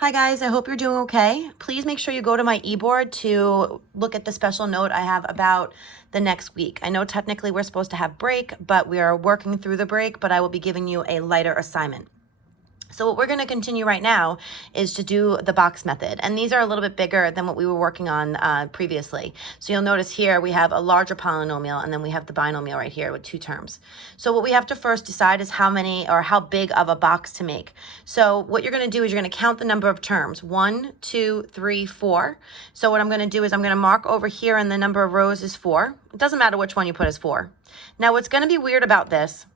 Hi guys, I hope you're doing okay. Please make sure you go to my e-board to look at the special note I have about the next week. I know technically we're supposed to have break, but we are working through the break, but I will be giving you a lighter assignment. So what we're going to continue right now is to do the box method. And these are a little bit bigger than what we were working on previously. So you'll notice here we have a larger polynomial and then we have the binomial right here with two terms. So what we have to first decide is how many or how big of a box to make. So what you're going to do is you're going to count the number of terms. 1, 2, 3, 4. So what I'm going to do is I'm going to mark over here and the number of rows is 4. It doesn't matter which one you put as 4. Now what's going to be weird about this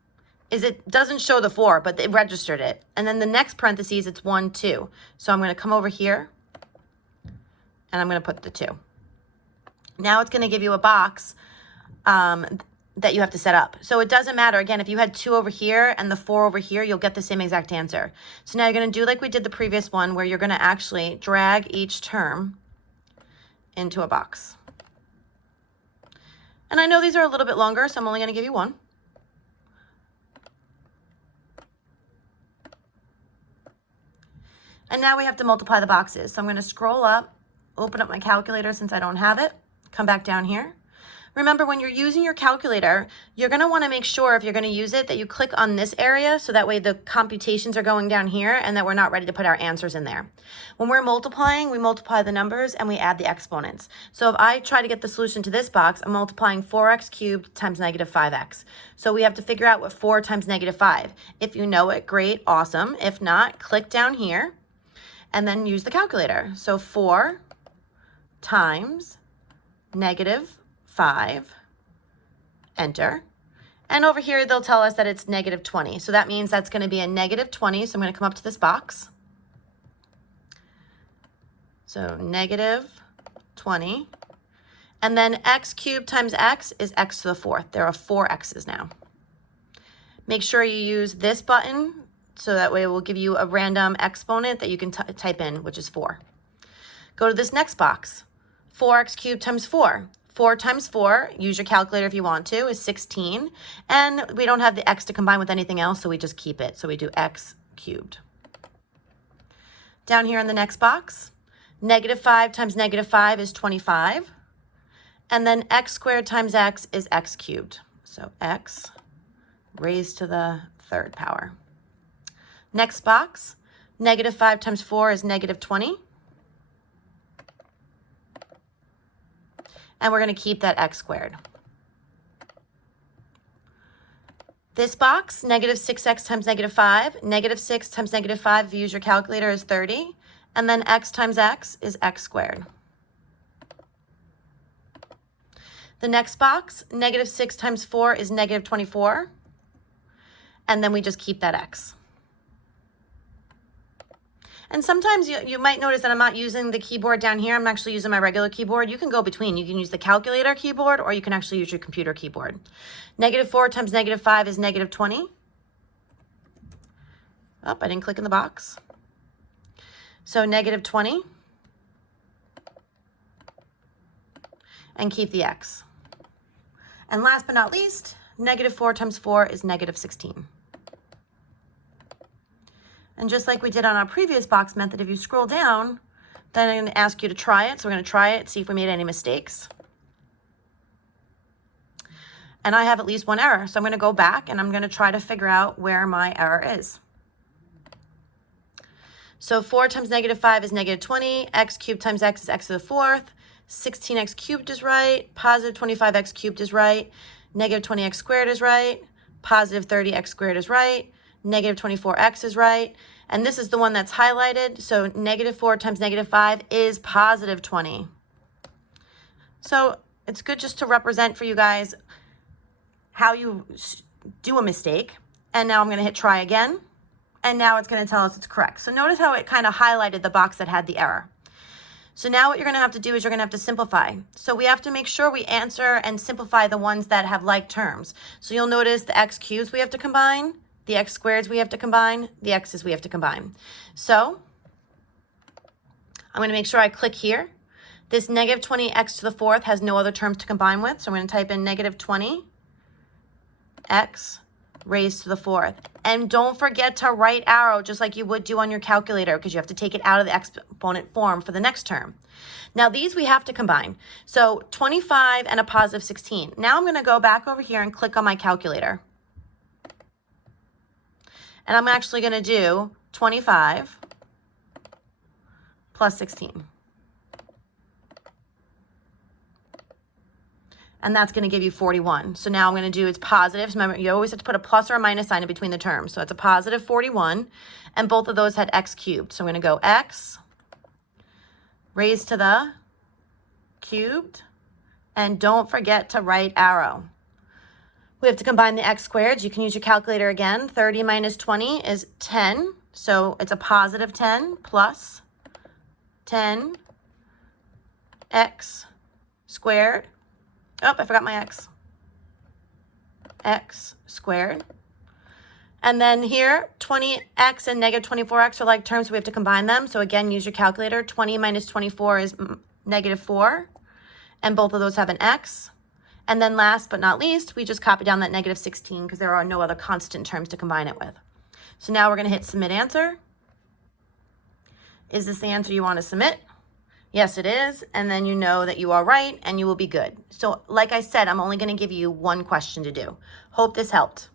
is it doesn't show the 4, but it registered it. And then the next parentheses, it's 1, 2. So I'm going to come over here and I'm going to put the 2. Now it's going to give you a box that you have to set up. So it doesn't matter. Again, if you had 2 over here and the 4 over here, you'll get the same exact answer. So now you're going to do like we did the previous one, where you're going to actually drag each term into a box. And I know these are a little bit longer, so I'm only going to give you one. And now we have to multiply the boxes. So I'm going to scroll up, open up my calculator since I don't have it, come back down here. Remember, when you're using your calculator, you're going to want to make sure if you're going to use it that you click on this area so that way the computations are going down here and that we're not ready to put our answers in there. When we're multiplying, we multiply the numbers and we add the exponents. So if I try to get the solution to this box, I'm multiplying 4x cubed times negative 5x. So we have to figure out what 4 times negative 5. If you know it, great, awesome. If not, click down here and then use the calculator. So 4 times negative 5, enter. And over here, they'll tell us that it's negative 20. So that means that's going to be a negative 20. So I'm going to come up to this box. So negative 20. And then x cubed times x is x to the 4th. There are 4 x's now. Make sure you use this button so that way it will give you a random exponent that you can type in, which is 4. Go to this next box. 4x cubed times 4. 4 times 4, use your calculator if you want to, is 16. And we don't have the x to combine with anything else, so we just keep it. So we do x cubed. Down here in the next box, negative 5 times negative 5 is 25. And then x squared times x is x cubed. So x raised to the 3rd power. Next box, negative 5 times 4 is negative 20. And we're going to keep that x squared. This box, negative 6x times negative 5. Negative 6 times negative 5, if you use your calculator, is 30. And then x times x is x squared. The next box, negative 6 times 4 is negative 24. And then we just keep that x. And sometimes you might notice that I'm not using the keyboard down here. I'm actually using my regular keyboard. You can go between. You can use the calculator keyboard or you can actually use your computer keyboard. Negative 4 times negative 5 is negative 20. Oh, I didn't click in the box. So negative 20. And keep the x. And last but not least, negative 4 times 4 is negative 16. And just like we did on our previous box method, if you scroll down, then I'm going to ask you to try it. So we're going to try it, see if we made any mistakes. And I have at least one error. So I'm going to go back and I'm going to try to figure out where my error is. So 4 times negative 5 is negative 20. X cubed times x is x to the 4th. 16x cubed is right. Positive 25x cubed is right. Negative 20x squared is right. Positive 30x squared is right. Negative 24x is right. And this is the one that's highlighted. So negative 4 times negative 5 is positive 20. So it's good just to represent for you guys how you do a mistake. And now I'm going to hit try again. And now it's going to tell us it's correct. So notice how it kind of highlighted the box that had the error. So now what you're going to have to do is you're going to have to simplify. So we have to make sure we answer and simplify the ones that have like terms. So you'll notice the x cubes we have to combine. The x squareds we have to combine, the x's we have to combine. So I'm going to make sure I click here. This negative 20x to the 4th has no other terms to combine with. So I'm going to type in negative 20x raised to the 4th. And don't forget to right arrow just like you would do on your calculator because you have to take it out of the exponent form for the next term. Now these we have to combine. So 25 and a positive 16. Now I'm going to go back over here and click on my calculator. And I'm actually going to do 25 plus 16. And that's going to give you 41. So now I'm going to do, it's positives. Remember, you always have to put a plus or a minus sign in between the terms. So it's a positive 41, and both of those had x cubed. So I'm going to go x raised to the cubed, and don't forget to right arrow. We have to combine the x squareds. You can use your calculator again. 30 minus 20 is 10. So it's a positive 10 plus 10 x squared. Oh, I forgot my x squared. And then here, 20x and negative 24x are like terms, so we have to combine them. So again, use your calculator. 20 minus 24 is negative 4. And both of those have an x. And then last but not least, we just copy down that negative 16 because there are no other constant terms to combine it with. So now we're going to hit submit answer. Is this the answer you want to submit? Yes, it is. And then you know that you are right and you will be good. So like I said, I'm only going to give you one question to do. Hope this helped.